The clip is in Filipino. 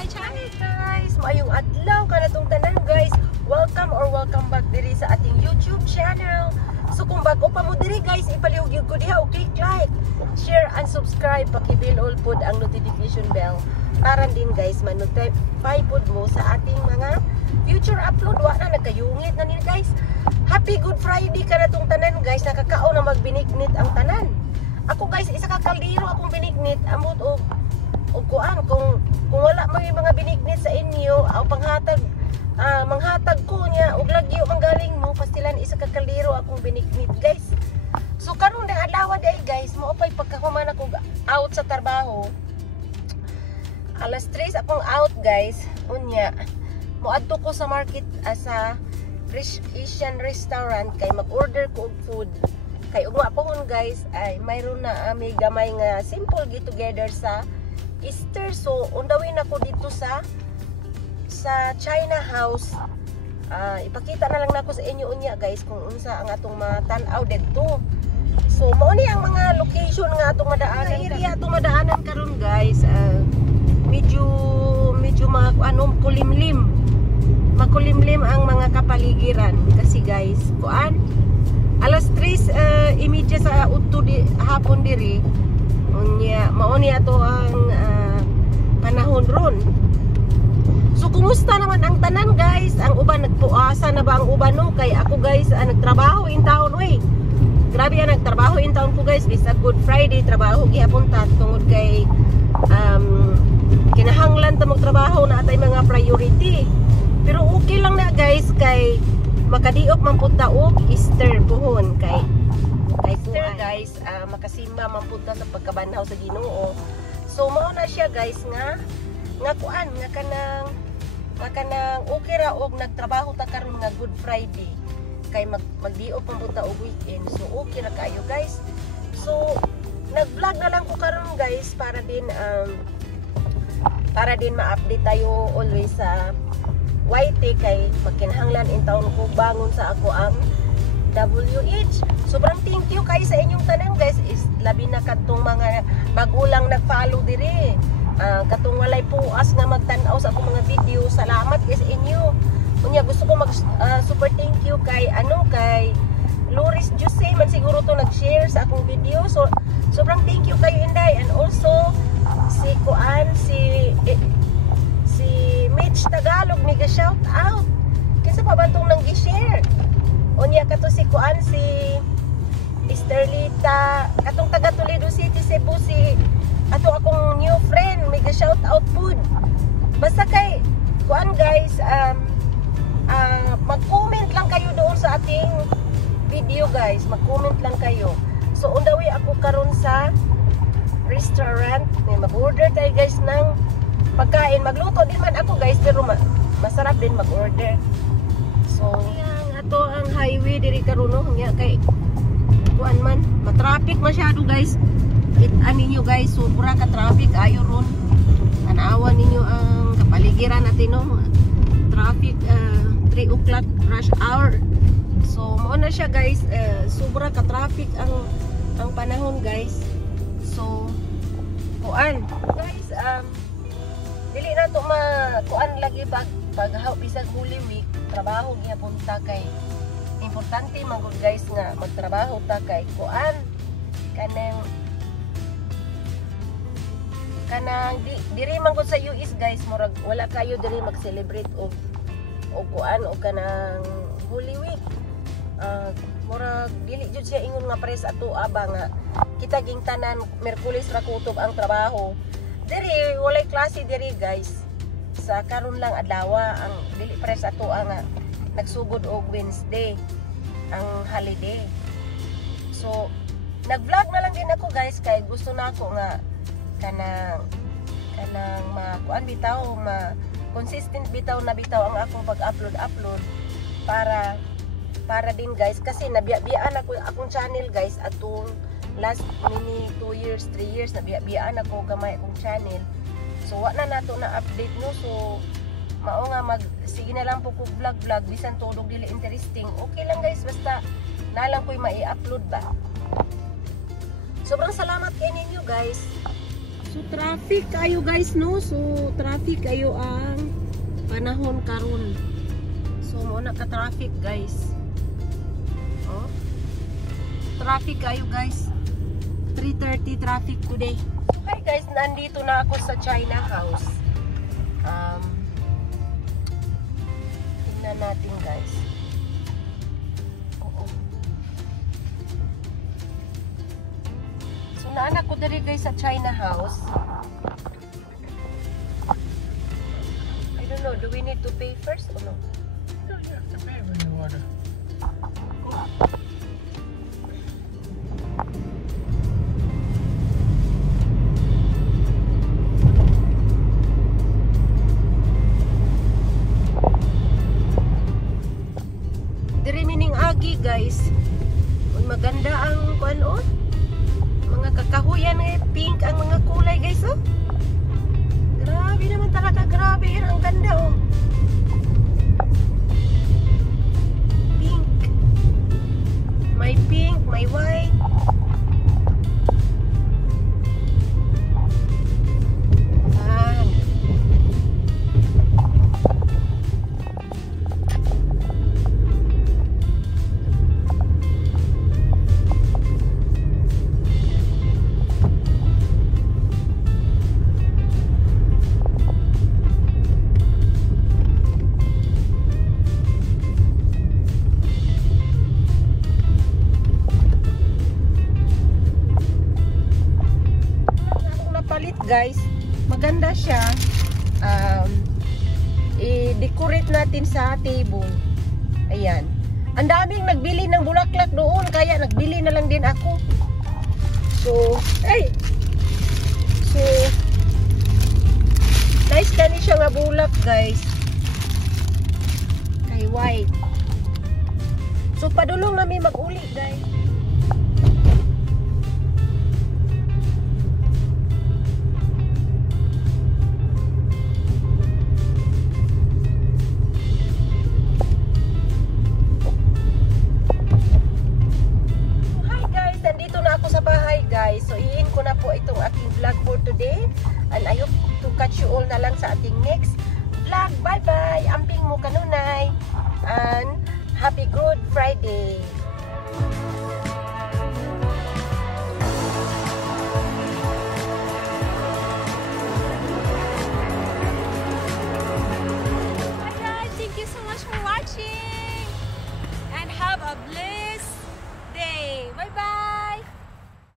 my channel guys. Maayong adlaw kanatong tanan guys. Welcome back diri sa ating YouTube channel. So kung bago pa mo diri guys, ipalihog ko diha og click like, share and subscribe, paki-bell all pod ang notification bell para din guys ma-notify pod mo sa ating mga future upload. Wa na nagkayungit na ni guys. Happy Good Friday kanatong tanan guys. Nakakaon na magbinignit ang tanan. Ako guys, isa ka kaldero akong binignit amot og kuan kung wala may mga binignit sa inyo o panghatag manghatag ko niya og lagyo manggaling mo pastilan isa ka kaldero akong binignit guys. So karon na adlaw day guys, mo pay pagkahuman ako out sa trabaho. Alas 3 akong out guys. Unya moadto ko sa market sa Asian restaurant kay mag-order ko og food. Kay ugma pohon guys ay mayroon na may gamay nga simple get together sa Easter. So undawin ako dito sa China House. Ipakita na lang nako sa inyo unya guys kung unsa ang atong matan-aw didto. So mao ni ang mga location nga atong madaanan. Sa area atong madaanan karon guys, medyo kulimlim. Makulimlim ang mga kapaligiran kasi guys, kuan alas 3 imidya sa udto di hapon diri. Unya mao ni ato ang panahon ron. So kumusta naman ang tanan guys? Ang uban nagpuasa na ba ang uban no? Kay ako guys nagtrabaho in town oy. Grabe ang nagtrabaho in town ko guys. Bisa Good Friday trabaho gihapon ta tungod kay kinahanglan ta magtrabaho na atay mga priority. Pero okay lang na guys kay makadiop man pud ta og Easter pohon kay Easter guys, makasimba man pud ta sa pagkabanhaw sa Ginoo. So mao na siya guys nga kuan nga kanang okay ra og nagtrabaho ta karon nga Good Friday kay magdiop man pud ta og weekend. So okay ra kayo guys. So nag-vlog na lang ko karon guys para din ma-update tayo always sa YT kay magkinahanglan in taon ko bangon sa ako ang WH. Sobrang thank you kayo sa inyong tanan guys. Is labi na kadtong mga bagulang nag-follow diri. Katong walay puas nga magtan-aw sa akong mga video. Salamat guys inyo. Unya gusto ko mag super thank you kay kay Loris Jose man siguro to nag-share sa akong video. So sobrang thank you kayo Inday, and also si Mitch Tagalog mega shout out. Kinsa pa ba tong nang gi-share? Unya kato si Esterlita katong taga Toledo City, Cebu, si ato akong new friend mega shout out food. Basta kay kuan guys, mag-comment lang kayo doon sa ating video guys. Mag-comment lang kayo. So on the way ako karon sa restaurant. May mag-order tayo guys ng pagkain. Magluto din man ako guys, pero masarap din mag-order. So ato ang highway diri karon no nya kay kuan man matraffic masyado guys. Ninyo guys, sobra ka traffic ayo ron. Tanawan ninyo ang kapaligiran natin no. Traffic 3 o'clock rush hour. So mao na siya guys, sobra ka traffic ang panahon guys. So kuan guys, dili na to kuan lagi pag bisag Holy Week trabaho gyapon ta kay importante man gud guys nga magtrabaho ta kay kuan kanang diri man gud sa US guys, murag wala kayo diri mag-celebrate og kuan o kanang Holy Week. Murag dili jud siya ingon nga pres ato aba nga kita ging tanan Miyerkules ra kutob ang trabaho. Diri walay klase diri guys. Sa karon lang adlaw ang dili pres ato nga nagsugod og Wednesday ang holiday. So nag-vlog na lang din ako guys kay gusto na ako nga kanang kuan bitaw consistent bitaw ang akong pag-upload para din guys kasi nabiya-biyaan ako akong channel guys atong last 2 years 3 years nabiya-biyaan ako gamay akong channel. So wa na nato na update no. So mao nga sige na lang po ko vlog bisan tudog dili interesting. Okay lang guys basta na lang ko'y mai-upload ba. Sobrang salamat kay ninyo guys So traffic kayo guys no. So traffic kayo ang panahon karon. So mo na ka traffic guys. Oh. Traffic kayo guys. 3:30 traffic today. Hi guys, nandito na ako sa China House. Tingnan natin guys. So naanak ko dali guys sa China House. I don't know, do we need to pay first or no? No, you have to pay when you order. Diri mining agi guys. Maganda ang kuan oh. Mga kakahuyan pink ang mga kulay guys oh. Grabe naman talaga, grabe yan ang ganda oh. Pink. May pink, may white. Ah. Guys, maganda siya. I-decorate natin sa table. Ayan. Ang daming nagbili ng bulaklak doon, kaya nagbili na lang din ako. So, nice kani siya nga bulak, guys. Kay white. So, padulong namin mag-uli, guys. Guys, so iin ko na po itong aking vlog for today, and I hope to catch you all na lang sa ating next vlog. Bye bye, amping mo kanunay, and happy Good Friday.